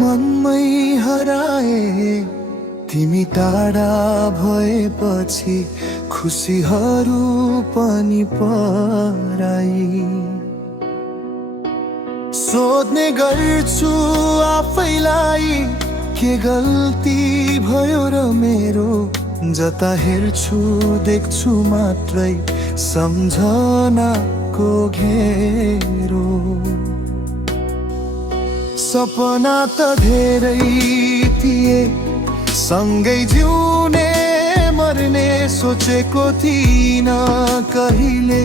मनमै हराए तिमी टाढा भएपछि खुसीहरू पनि पराई सोध्ने गर्छु आफैलाई के गल्ती भयो र मेरो जता हेर्छु देख्छु मात्रै सम्झनाको घेरो सपना त धेरै थिए सँगै जिउने मर्ने सोचेको थिइन कहिले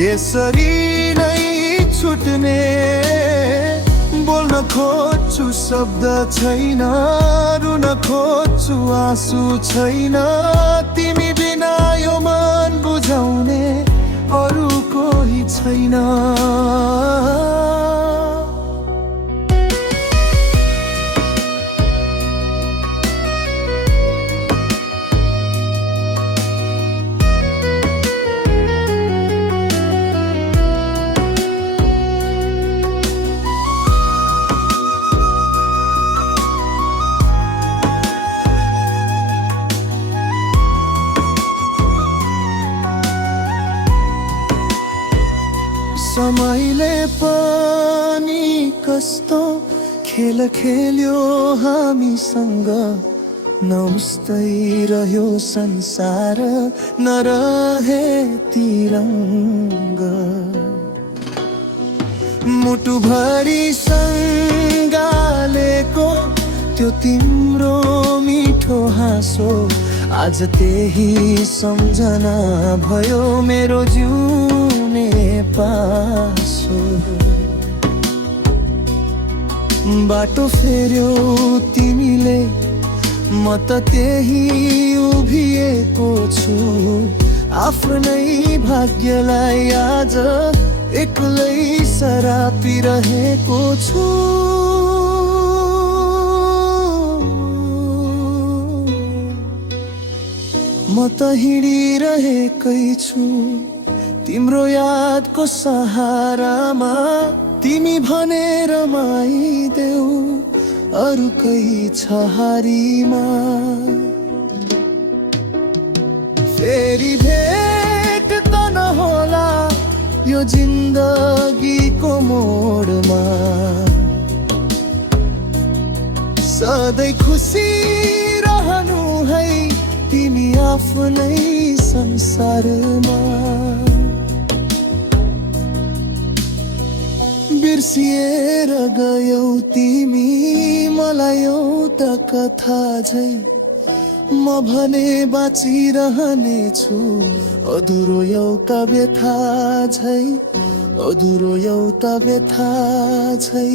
यसरी नै छुट्ने बोल्न खोज्छु शब्द छैन रुन खोज्छु आँसु छैन तिमी बिना यो मन बुझाउने अरू कोही छैन समयले पनि कस्तो खेल खेल्यो हामीसँग नउस्तै रह्यो संसार नरहे तिरङ्ग मुटुभरि सँगालेको त्यो तिम्रो मिठो हाँसो आज त्यही सम्झना भयो मेरो जिउने पासो बाटो फेर्यौ तिमीले म त त्यही उभिएको छु आफ्नै भाग्यलाई आज एक्लै सरापिरहेको छु म त हिँडिरहेकै छु तिम्रो यादको सहारामा तिमी भनेर माइदेऊ अरूकै छहारीमा फेरि भेट त नहोला यो जिन्दगीको मोडमा सधैँ खुसी रहनु है तिमी आफ्नै संसारमा बिर्सिएर गयौ तिमी मलाई एउटा कथा झै म भने बाँचिरहने छु अधुरो एउटा व्यथा झै अधुरो एउटा व्यथा झै